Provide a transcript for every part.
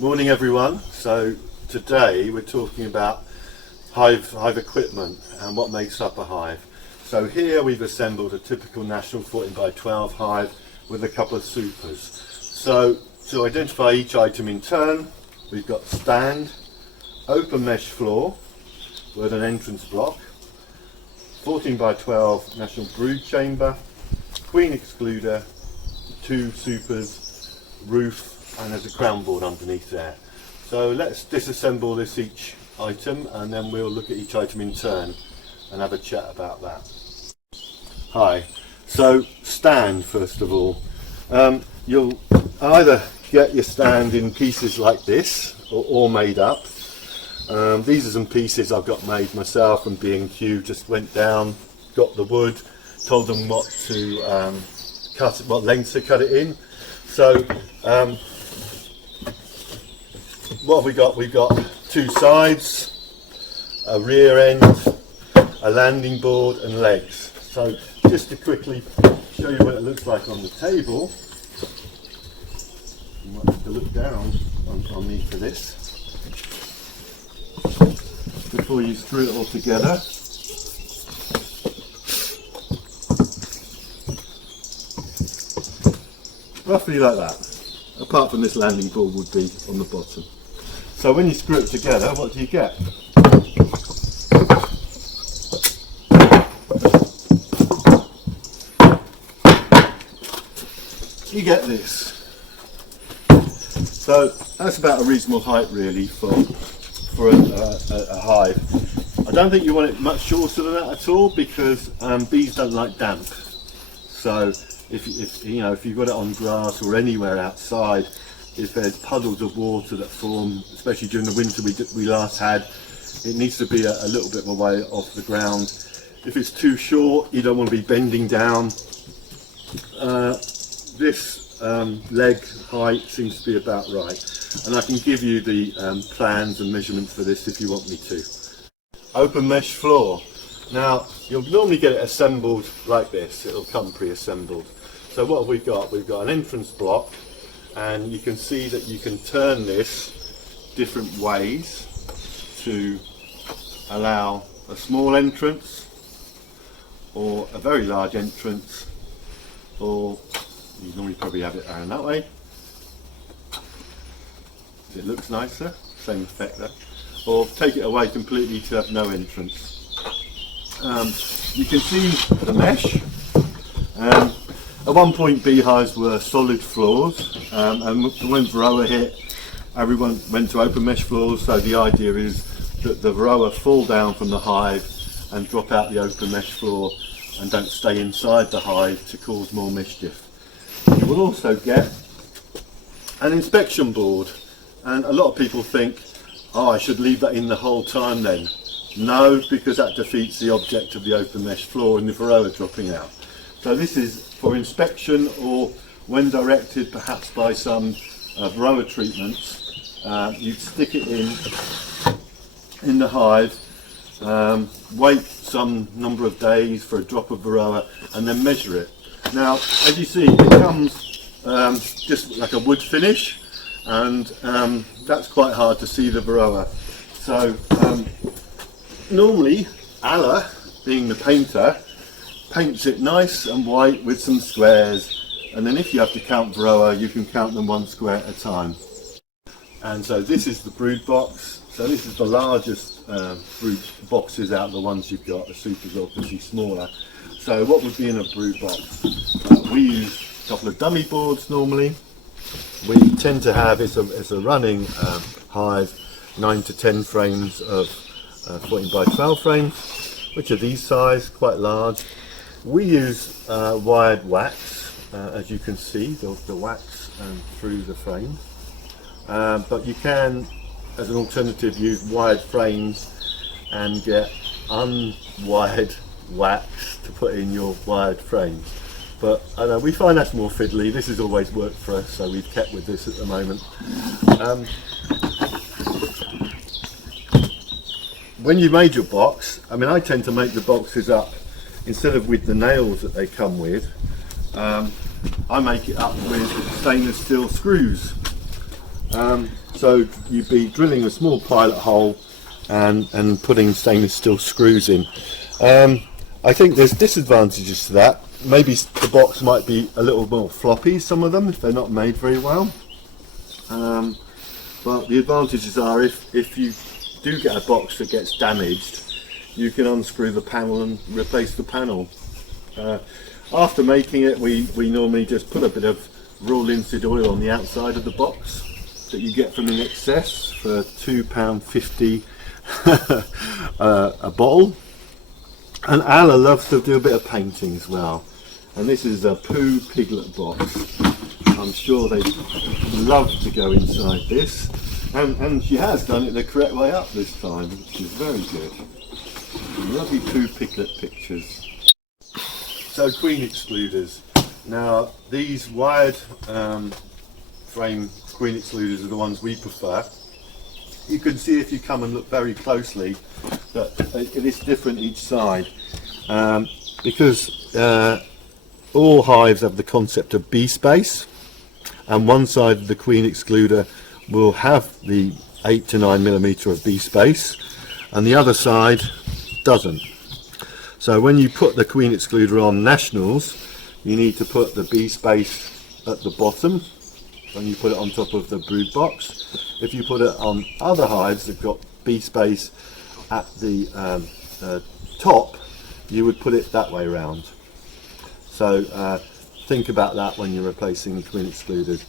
Morning everyone. So today we're talking about hive equipment and what makes up a hive. So here we've assembled a typical national 14 by 12 hive with a couple of supers. So to identify each item in turn, we've got stand, open mesh floor with an entrance block, 14 by 12 national brood chamber, queen excluder, two supers, roof, and there's a crown board underneath there. So let's disassemble each item and then we'll look at each item in turn and have a chat about that. Hi, so stand first of all. You'll either get your stand in pieces like this or all made up. These are some pieces I've got made myself from B&Q. Just went down, got the wood, told them what to cut, what length to cut it in. So what have we got? We've got two sides, a rear end, a landing board and legs. So just to quickly show you what it looks like on the table, you might have to look down on me for this before you screw it all together. Roughly like that, apart from this landing board would be on the bottom. So when you screw it together, what do you get? You get this. So that's about a reasonable height really for a hive. I don't think you want it much shorter than that at all because bees don't like damp. So if you've got it on grass or anywhere outside, if there's puddles of water that form, especially during the winter we last had, it needs to be a little bit of a way off the ground. If it's too short, you don't want to be bending down. This leg height seems to be about right, and I can give you the plans and measurements for this if you want me to. Open mesh floor. Now you'll normally get it assembled like this, it'll come pre-assembled. So what have we got? We've got an entrance block, and you can see that you can turn this different ways to allow a small entrance or a very large entrance, or you normally probably have it around that way. It looks nicer, same effect there. Or take it away completely to have no entrance. You can see the mesh. At one point beehives were solid floors, and when Varroa hit, everyone went to open mesh floors. So the idea is that the Varroa fall down from the hive and drop out the open mesh floor and don't stay inside the hive to cause more mischief. You will also get an inspection board, and a lot of people think, oh, I should leave that in the whole time then. No, because that defeats the object of the open mesh floor and the Varroa dropping out. So this is for inspection, or when directed perhaps by some Varroa treatments, you'd stick it in the hive, wait some number of days for a drop of Varroa and then measure it. Now as you see, it comes just like a wood finish, and that's quite hard to see the Varroa. So normally Allah, being the painter, paints it nice and white with some squares, and then if you have to count Varroa, you can count them one square at a time. And so this is the brood box. So this is the largest brood boxes out of the ones you've got. The supers are obviously smaller. So what would be in a brood box? We use a couple of dummy boards normally. We tend to have, it's a running hive, 9 to 10 frames of 14 by 12 frames, which are these size, quite large. We use wired wax, as you can see, the wax through the frame. But you can, as an alternative, use wired frames and get unwired wax to put in your wired frames. But I know we find that's more fiddly. This has always worked for us, so we've kept with this at the moment. When you made your box, I mean, I tend to make the boxes up, instead of with the nails that they come with, I make it up with stainless steel screws. So you'd be drilling a small pilot hole and putting stainless steel screws in. I think there's disadvantages to that. Maybe the box might be a little more floppy, some of them, if they're not made very well. But the advantages are if you do get a box that gets damaged, you can unscrew the panel and replace the panel. After making it, we normally just put a bit of raw linseed oil on the outside of the box that you get from In Excess for £2.50 a bottle. And Ala loves to do a bit of painting as well. And this is a Pooh Piglet box. I'm sure they'd love to go inside this. And she has done it the correct way up this time, which is very good. Lovely Pooh Piglet pictures. So queen excluders. Now these wired frame queen excluders are the ones we prefer. You can see if you come and look very closely that it is different each side, because all hives have the concept of bee space, and one side of the queen excluder will have the 8 to 9 millimeter of bee space and the other side doesn't. So when you put the queen excluder on nationals, you need to put the bee space at the bottom when you put it on top of the brood box. If you put it on other hives that got bee space at the top, you would put it that way around. So think about that when you're replacing the queen excluders.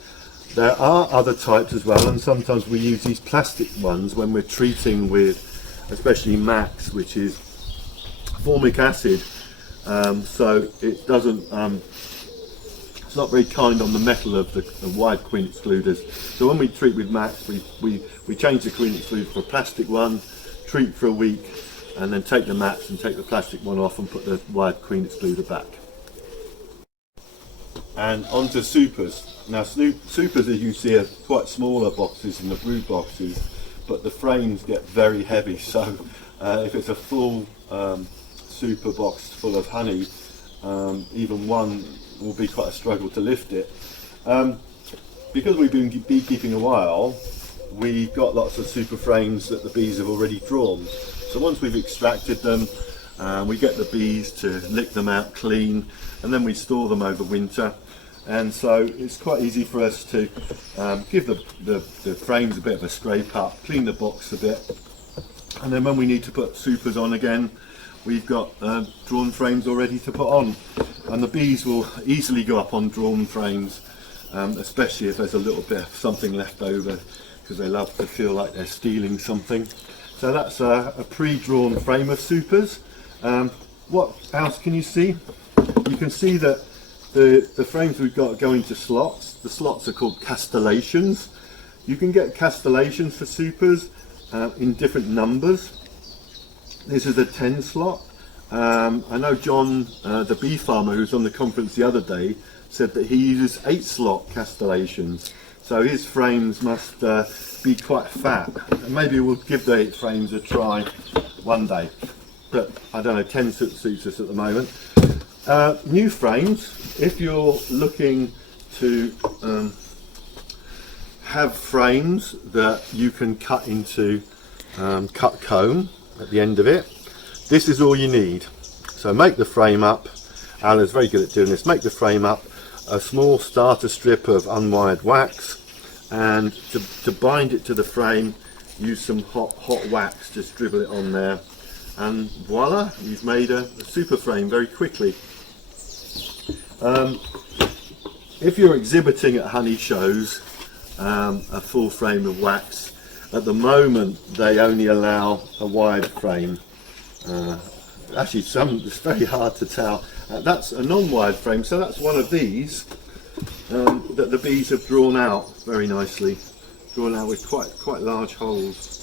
There are other types as well, and sometimes we use these plastic ones when we're treating with, especially Max, which is formic acid, so it doesn't, it's not very kind on the metal of the wide queen excluders. So when we treat with Max, we change the queen excluder for a plastic one, treat for a week, and then take the Max and take the plastic one off and put the wide queen excluder back. And onto supers. Now supers, as you see, are quite smaller boxes than the brood boxes, but the frames get very heavy, so if it's a full super box full of honey, even one will be quite a struggle to lift it. Because we've been beekeeping a while, we've got lots of super frames that the bees have already drawn. So once we've extracted them, we get the bees to lick them out clean, and then we store them over winter. And so it's quite easy for us to give the frames a bit of a scrape up, clean the box a bit, and then when we need to put supers on again, we've got drawn frames already to put on. And the bees will easily go up on drawn frames, especially if there's a little bit of something left over, because they love to feel like they're stealing something. So that's a pre-drawn frame of supers. What else can you see? You can see that the frames we've got go into slots. The slots are called castellations. You can get castellations for supers in different numbers. This is a 10 slot. I know John, the bee farmer who was on the conference the other day, said that he uses 8 slot castellations. So his frames must be quite fat. And maybe we'll give the 8 frames a try one day. But I don't know, 10 suits us at the moment. New frames, if you're looking to have frames that you can cut into cut comb at the end of it, this is all you need. So make the frame up. Ala's very good at doing this. Make the frame up, a small starter strip of unwired wax, and to bind it to the frame, use some hot wax, just dribble it on there, and voila, you've made a super frame very quickly. If you're exhibiting at honey shows, a full frame of wax, at the moment they only allow a wide frame. Actually, it's very hard to tell. That's a non-wide frame, so that's one of these that the bees have drawn out very nicely, drawn out with quite large holes.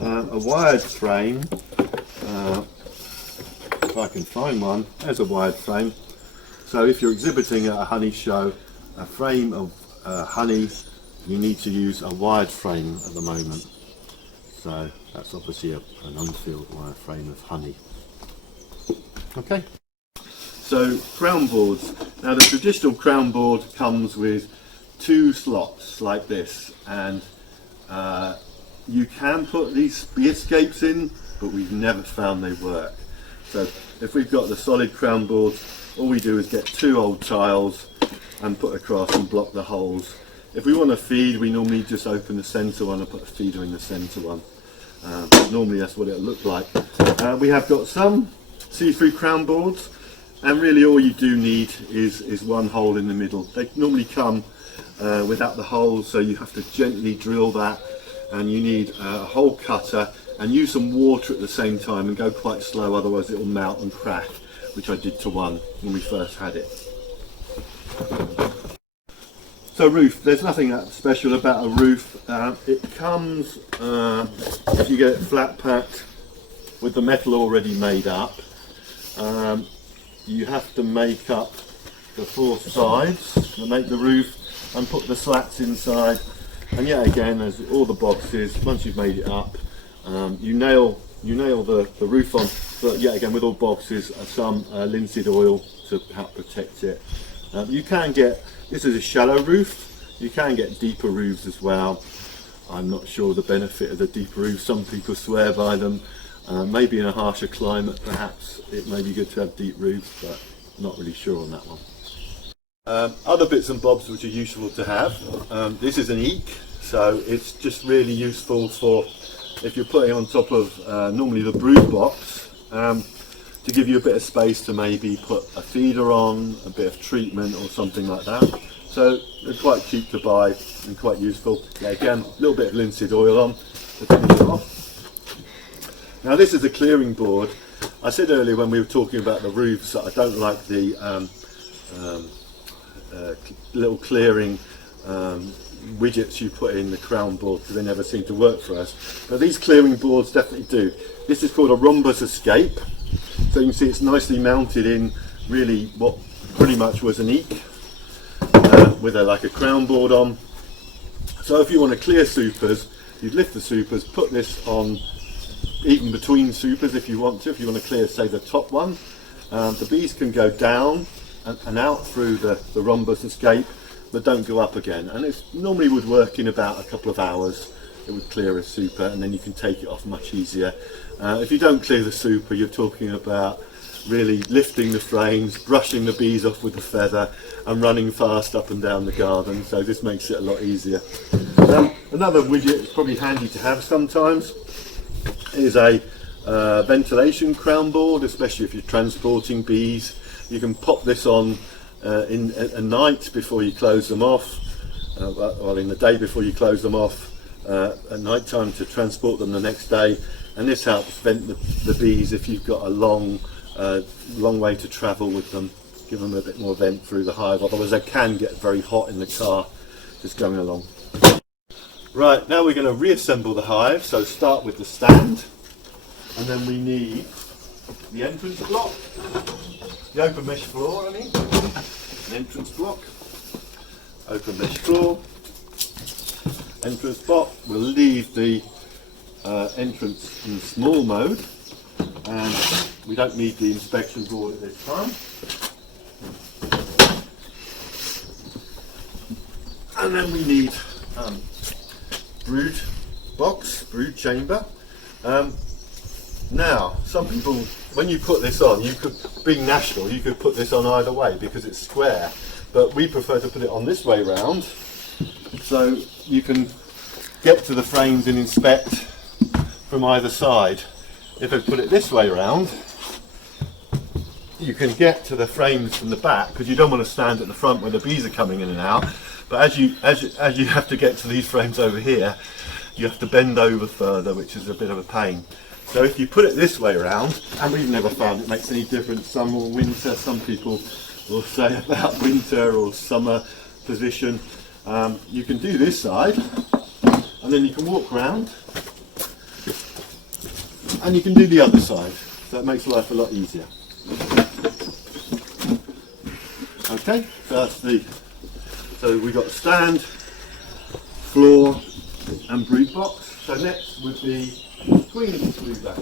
A wired frame, if I can find one, there's a wired frame. So if you're exhibiting at a honey show, a frame of honey, you need to use a wired frame at the moment. So that's obviously an unfilled wire frame of honey. Okay. So crown boards. Now the traditional crown board comes with 2 slots like this, and you can put these bee escapes in, but we've never found they work. So if we've got the solid crown boards, all we do is get 2 old tiles and put across and block the holes. If we want to feed, we normally just open the centre one and put a feeder in the centre one. Normally that's what it'll look like. We have got some see-through crown boards, and really all you do need is 1 hole in the middle. They normally come without the holes, so you have to gently drill that, and you need a hole cutter and use some water at the same time and go quite slow, otherwise it will melt and crack, which I did to one when we first had it. So roof, there's nothing that special about a roof. It comes, if you get it flat packed with the metal already made up, you have to make up the 4 sides to make the roof and put the slats inside. And yet again, as all the boxes, once you've made it up, you nail the roof on, but yet again with all boxes, some linseed oil to help protect it. You can get, this is a shallow roof, you can get deeper roofs as well. I'm not sure the benefit of the deeper roofs, some people swear by them. Maybe in a harsher climate perhaps it may be good to have deep roofs, but I'm not really sure on that one. Other bits and bobs which are useful to have, this is an eek, so it's just really useful for if you're putting on top of normally the brood box, to give you a bit of space to maybe put a feeder on, a bit of treatment or something like that. So they're quite cheap to buy and quite useful. Yeah, again, a little bit of linseed oil on to finish it off. Now this is a clearing board. I said earlier when we were talking about the roofs that I don't like the little clearing widgets you put in the crown board because they never seem to work for us. But these clearing boards definitely do. This is called a rhombus escape. So you can see it's nicely mounted in really what pretty much was an eek with like a crown board on. So if you want to clear supers, you'd lift the supers, put this on even between supers if you want to. If you want to clear, say, the top one, the bees can go down and out through the rhombus escape, but don't go up again. And it normally would work in about a couple of hours. It would clear a super, and then you can take it off much easier. If you don't clear the super, you're talking about really lifting the frames, brushing the bees off with the feather, and running fast up and down the garden. So this makes it a lot easier. Another widget that's probably handy to have sometimes is a ventilation crown board, especially if you're transporting bees. You can pop this on at night before you close them off, well, in the day before you close them off, at night time to transport them the next day, and this helps vent the bees if you've got a long way to travel with them. Give them a bit more vent through the hive, otherwise they can get very hot in the car just going along. Right, now we're going to reassemble the hive, so start with the stand, and then we need the entrance block, the open mesh floor, an entrance block, open mesh floor, entrance block. We'll leave the entrance in small mode, and we don't need the inspection board at this time. And then we need brood box, brood chamber. Now, some people, when you put this on, you could, being national, you could put this on either way because it's square, but we prefer to put it on this way round, so you can get to the frames and inspect from either side. If I put it this way round, you can get to the frames from the back because you don't want to stand at the front where the bees are coming in and out. But as you have to get to these frames over here, you have to bend over further, which is a bit of a pain. So if you put it this way around, and we've never found it makes any difference, summer or winter, some people will say about winter or summer position, you can do this side, and then you can walk round, and you can do the other side. So that makes life a lot easier. Okay, so that's so we got stand, floor, and brood box. So next would be queen excluder.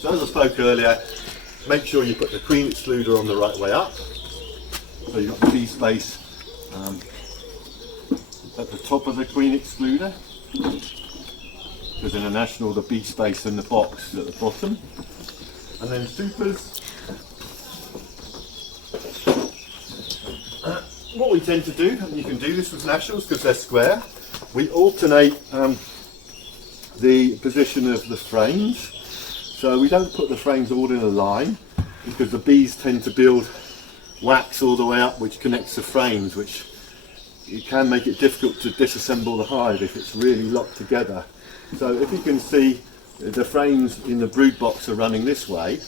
So as I spoke earlier, make sure you put the queen excluder on the right way up. So you've got the bee space at the top of the queen excluder. Because international, the bee space in the box is at the bottom. And then supers. What we tend to do, and you can do this with nationals because they're square, we alternate the position of the frames. So we don't put the frames all in a line because the bees tend to build wax all the way up which connects the frames, which it can make it difficult to disassemble the hive if it's really locked together. So if you can see, the frames in the brood box are running this way,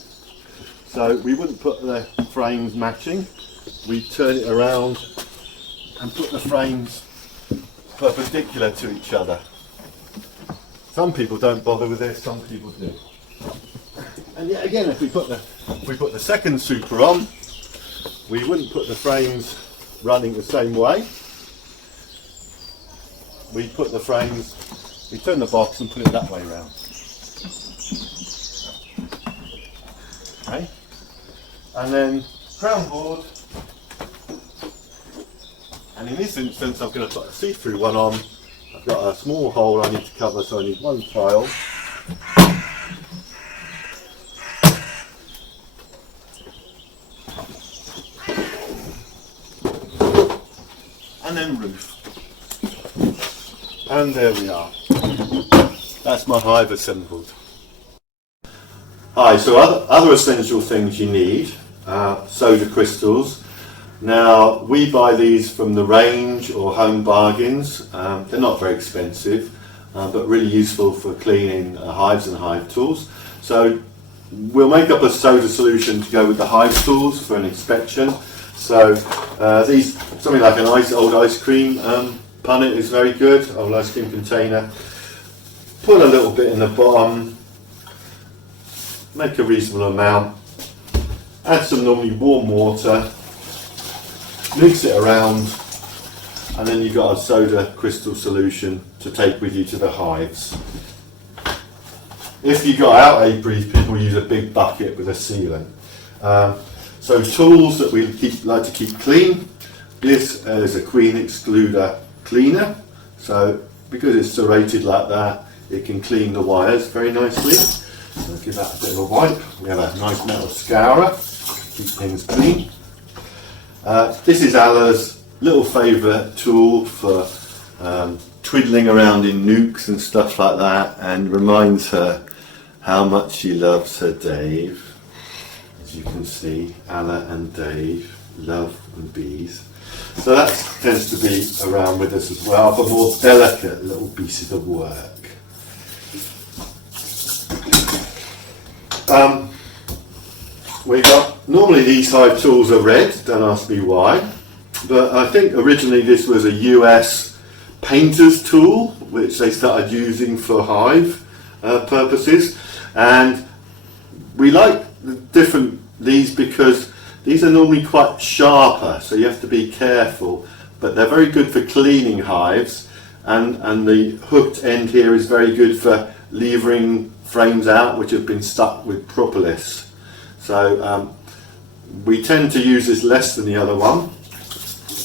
so we wouldn't put the frames matching. We turn it around and put the frames perpendicular to each other. Some people don't bother with this, some people do. And yet again, if we put the second super on, we wouldn't put the frames running the same way. We put the frames, we turn the box and put it that way around. Okay, and then crown board. And in this instance, I'm going to put a see-through one on. I've got a small hole I need to cover, so I need one tile. And then roof. And there we are. That's my hive assembled. Hi, so other essential things you need are soda crystals. Now, we buy these from the range or home bargains. They're not very expensive, but really useful for cleaning hives and hive tools. So we'll make up a soda solution to go with the hive tools for an inspection. So these, something like an old ice cream punnet is very good, old ice cream container. Put a little bit in the bottom, make a reasonable amount, add some normally warm water, mix it around, and then you've got a soda crystal solution to take with you to the hives. If you've got out apiaries, people use a big bucket with a sealant. So tools that we like to keep clean. This is a queen excluder cleaner. So because it's serrated like that, it can clean the wires very nicely. So give that a bit of a wipe. We have a nice metal scourer to keep things clean. This is Alla's little favourite tool for twiddling around in nooks and stuff like that, and reminds her how much she loves her Dave. As you can see, Alla and Dave love and bees. So that tends to be around with us as well for more delicate little pieces of work. We got, normally these hive tools are red, don't ask me why, but I think originally this was a US painter's tool which they started using for hive purposes, and we like these because these are normally quite sharper, so you have to be careful, but they're very good for cleaning hives, and the hooked end here is very good for levering frames out which have been stuck with propolis. So we tend to use this less than the other one,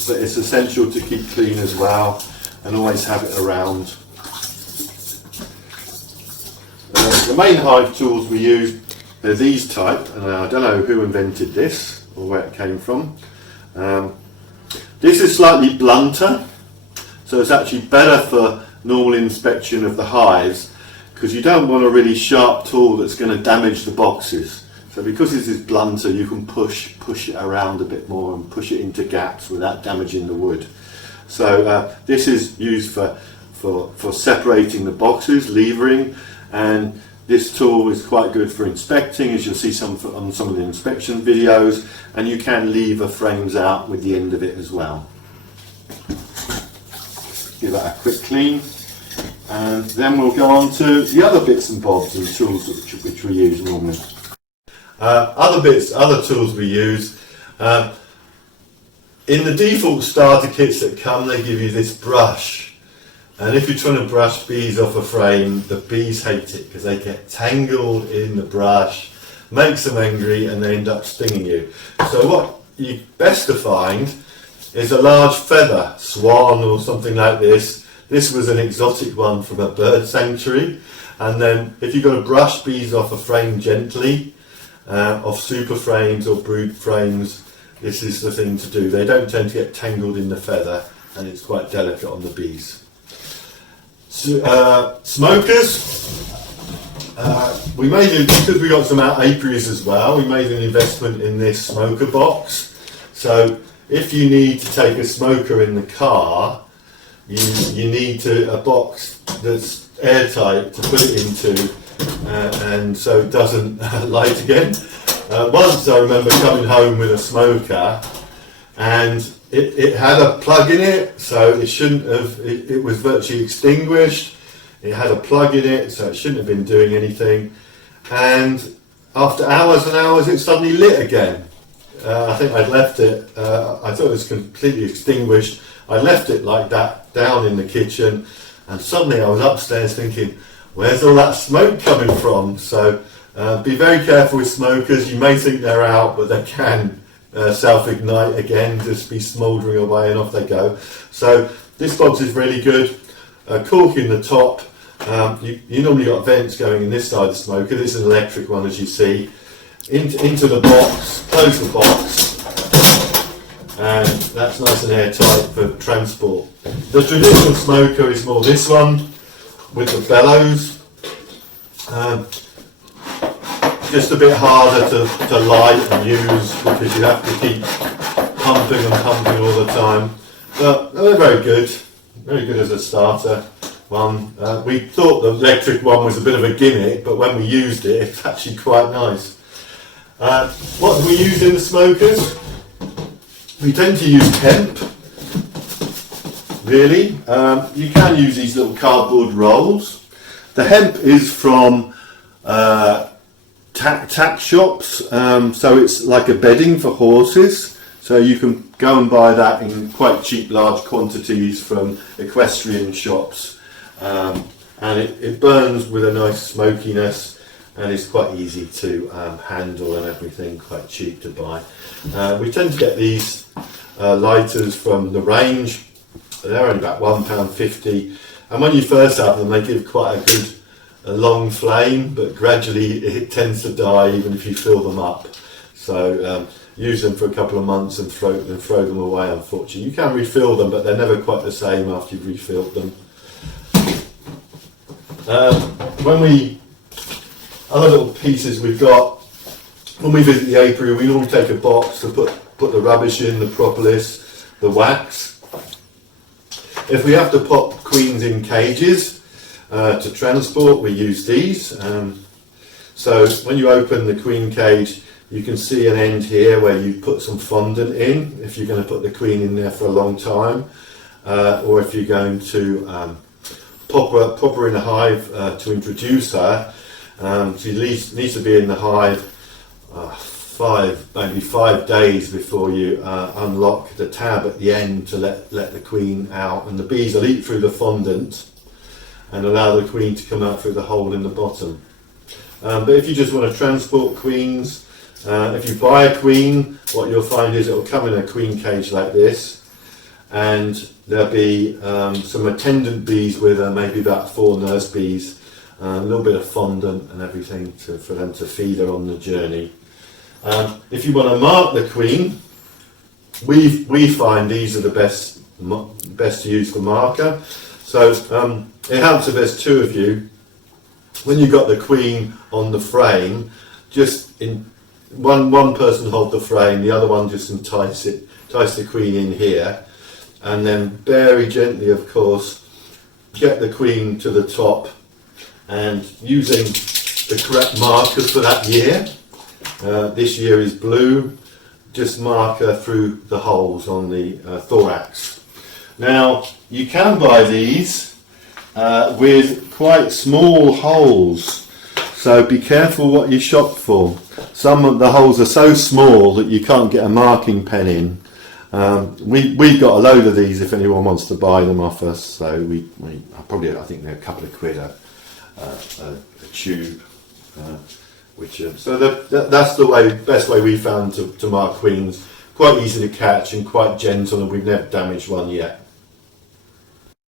but it's essential to keep clean as well and always have it around. The main hive tools we use are these type, and I don't know who invented this or where it came from. This is slightly blunter, so it's actually better for normal inspection of the hives, because you don't want a really sharp tool that's going to damage the boxes. So because this is blunter, you can push it around a bit more and push it into gaps without damaging the wood. So this is used for separating the boxes, levering, and this tool is quite good for inspecting, as you'll see on some of the inspection videos, and you can lever frames out with the end of it as well. Give that a quick clean, and then we'll go on to the other bits and bobs and tools which we use normally. Other tools we use, in the default starter kits that come, they give you this brush, and if you're trying to brush bees off a frame, the bees hate it because they get tangled in the brush, makes them angry, and they end up stinging you. So what you best to find is a large feather swan or something like this. This was an exotic one from a bird sanctuary. And then if you're going to brush bees off a frame gently, off super frames or brood frames, this is the thing to do. They don't tend to get tangled in the feather, and it's quite delicate on the bees. So, smokers, we made, because we got some apiaries as well, we made an investment in this smoker box. So if you need to take a smoker in the car, you need a box that's airtight to put it into, and so it doesn't light again. Once I remember coming home with a smoker, and it had a plug in it, so it shouldn't have, it was virtually extinguished. It had a plug in it, so it shouldn't have been doing anything. And after hours and hours, it suddenly lit again. I think I'd left it, I thought it was completely extinguished. I left it like that down in the kitchen, and suddenly I was upstairs thinking, where's all that smoke coming from? So be very careful with smokers. You may think they're out, but they can self-ignite again, just be smouldering away, and off they go. So this box is really good. Cork in the top. You normally got vents going in this side of the smoker. This is an electric one, as you see. Into the box, close the box, and that's nice and airtight for transport. The traditional smoker is more this one with the bellows. Just a bit harder to light and use because you have to keep pumping and pumping all the time. But they're very good as a starter one. We thought the electric one was a bit of a gimmick, but when we used it, it's actually quite nice. What do we use in the smokers? We tend to use hemp, really. You can use these little cardboard rolls. The hemp is from tack shops, so it's like a bedding for horses. So you can go and buy that in quite cheap, large quantities from equestrian shops. And it burns with a nice smokiness, and it's quite easy to handle and everything, quite cheap to buy. We tend to get these lighters from the range. They're only about £1.50, and when you first have them, they give quite a long flame, but gradually it tends to die even if you fill them up. So use them for a couple of months and throw them away, unfortunately. You can refill them, but they're never quite the same after you've refilled them. Other little pieces we've got, when we visit the apiary, we normally take a box to put the rubbish in, the propolis, the wax. If we have to pop queens in cages to transport, we use these. So when you open the queen cage, you can see an end here where you put some fondant in, if you're going to put the queen in there for a long time, or if you're going to pop her in a hive to introduce her. She needs to be in the hive maybe 5 days before you unlock the tab at the end to let the queen out, and the bees will eat through the fondant and allow the queen to come out through the hole in the bottom. But if you just want to transport queens, if you buy a queen, what you'll find is it will come in a queen cage like this, and there'll be some attendant bees with her, maybe about 4 nurse bees, a little bit of fondant and everything for them to feed her on the journey. If you want to mark the queen, we find these are the best to use for marker. So it helps if there's 2 of you. When you've got the queen on the frame, just one person hold the frame, the other one just entice the queen in here, and then very gently, of course, get the queen to the top, and using the correct markers for that year. This year is blue. Just mark her through the holes on the thorax. Now you can buy these with quite small holes, so be careful what you shop for. Some of the holes are so small that you can't get a marking pen in. We've got a load of these if anyone wants to buy them off us. So I think they're a couple of quid a tube. So that's the best way we found to mark queens. quite easy to catch and quite gentle, and we've never damaged one yet.